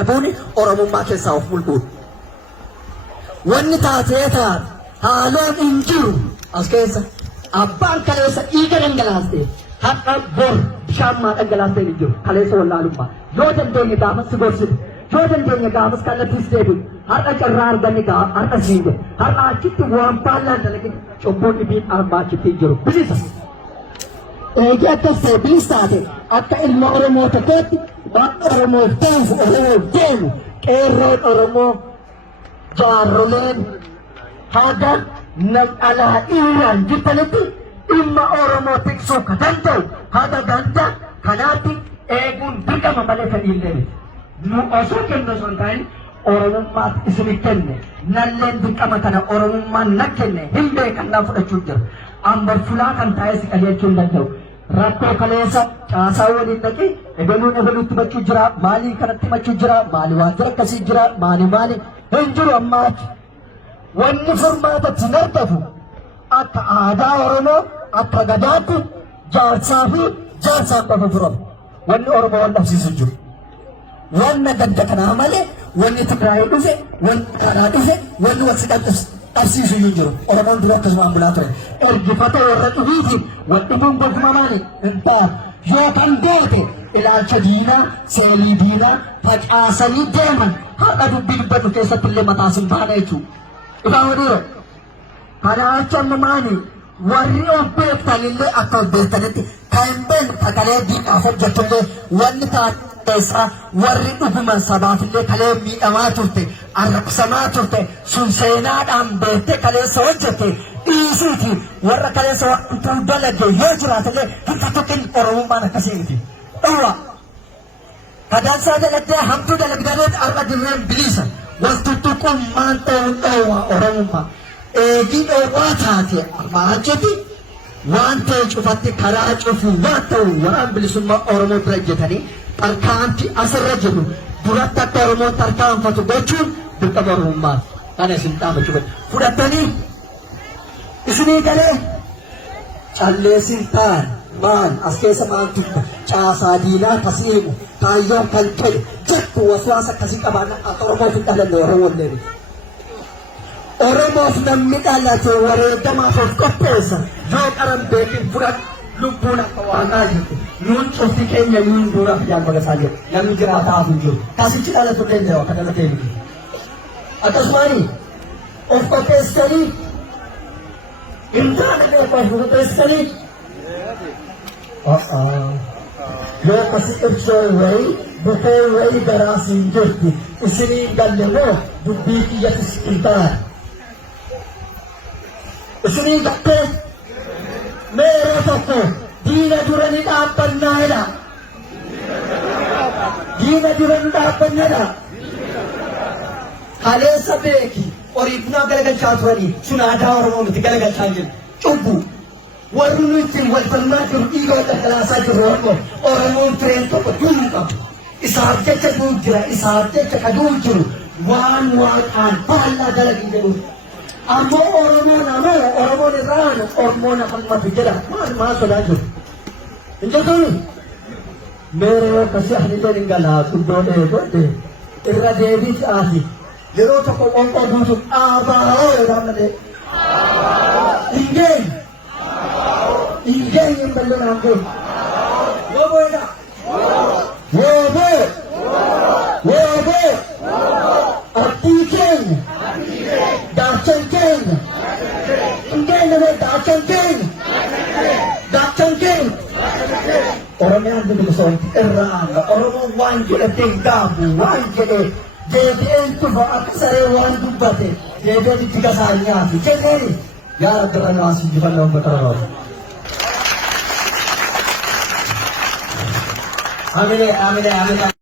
dhabuuni Oromummaa keessaa of mul'uudha. Wanni taatee taate haaloon hin jiru as keessa abbaan kaleessa dhiiga dhangalaastee har'a bor bishaan maa dhangalaastee hin jiru kaleessa wallaalummaa yoo dandeenye gaafas si gorsite yoo dandeenye gaafas kallattiis deebiin har'a carraa arganne har'a siinde har'a achitti waan baallaan dalage cobboon dhibiin armaa achitti hin jiru bilisa. Eegi akka ta'e bilis taate akka ilma Oromoo tokkotti waan Oromoof ta'uuf Oromoof deemu qeerroon Oromoo jaarroleen haga alaa dhiiraan jirtanitti dhimma Oromoo tiksuu ka danda'u haga ganda kanaatti eeguun dirqama malee kan illee nu osoo kennu osoo hin ta'in Oromummaaf isinii kenne nalleen dirqama kana Oromummaan na kenne hin beekan naa fudhachuu jira ambar fulaa kan taa'ee si qajeelchuu hin danda'u rakkoo kaleessa caasaa waliin dhaqee ebaluutti machuu jira maalii kanatti machuu jira maali waantira akkasii jira maali hin jiru ammaati wanni furmaatatti nartafu akka aadaa Oromoo akka gadaatti jaarsaa fi jaarsaan qofa furamu wanni Oromoo waan dhabsiisu jiru wanna gadda kanaa malee wanni Tigraayii dhufe wanni kanaa dhufe wanni wasi dhabsiisu hin jiru Oromoon dura akkasumaan bulaa ture ergifata warra dhufiitiin wanni kun gofuma maali hin taa'u yoo kan goote ilaalcha diinaa seelii diinaa facaasanii deeman har'a dubbii dubbatu keessatti illee mataa sin baana jechuudha. Ifaa wadiiro kana acha maani warri of beektan illee akka of beektanitti kan beeknu kakalee diinaaf hojjetullee wanni taasisaa warri dhuguman sabaaf illee kalee miidhamaa turte arrabsamaa turte sun seenaadhaan beekte kaleessa hojjette dhiisiiti warra kaleessa wantu dalage yoo jiraatillee hirka tokkin Oromummaan akkasii miti. Dhawwa kadansaa dalagdee hamtuu dalagdaneet arra dirreen bilisa waltuttuquun maan ta'uu dhawwa Oromummaa eegii dhoowwaa taate armaachoti waan ta'e cufatti karaa cufu waan ta'u waraan bilisummaa Oromoo bira jetanii tarkaanfi asirra jiru duratti akka Oromoon tarkaanfatu gochuun dirqama Oromummaati. Kana isin dhaamachuu fudhattanii isinii galee calleessin ta'an maan as keessa maantu caasaa diinaa kasiimu kaayyoon kan ta'e jettu waswaasa akkasii qabaanna akka Oromoof hin dhalanne Oromoon leeni. Oromoof namni dhalate wareegamaaf of qopheessa yoo qaran beekin fudhadhu lubbuun akka waaqaa jirti nuun cufti keenya nuun duuraaf jaalbata isaa jedhu namni jiraataa hin jiru kasichi dhalatu illee jira akka dhalatee miti. Akkasumaanii of qopheessanii hin taane of qopheessanii yoo kasi ibsoo wayii bukoo wayii garaas hin jirti isinii galle moo dubbii kiyyatis hin taane. Isinii gattee meeroo tokko diina durani dhaabbannaadha. Diina durani dhaabbannaadha. Kaleessa beeki oriifnaa galagalchaa turanii sun aadaa Oromoo miti galagalchaa jiru. Cubbu warri nu ittiin wal falmaa jiru dhiiga wal dhangalaasaa jiru Oromoon fireen tokko du'uu qabu. Isaaf jecha du'u jira isaaf jecha ka du'u jiru waan waaqaan baallaa dalagin jedhuudha. Ammoo Oromoon irraan Oromoon afalmatu jedha maal sodaa jiru hin jettuuni meeroo akkasii haniileen hin galaa guddoo dheegodhe irra deebii ati yeroo tokko qonqoo guutu dhaabaa'oo jedhaan malee hin bal'inaan kun woboodha wooboo abdii keenya daachan keenya daachan keenya Oromiyaan bilisoomti irraa Oromoon waan jedhate hin gaafu waan jedhe deebi'een tufa akka saree waan dubbate deebi'een itti gasaa nyaatu jenneeni yaa rabbi ranaas injifannoon bakararoota. Amine.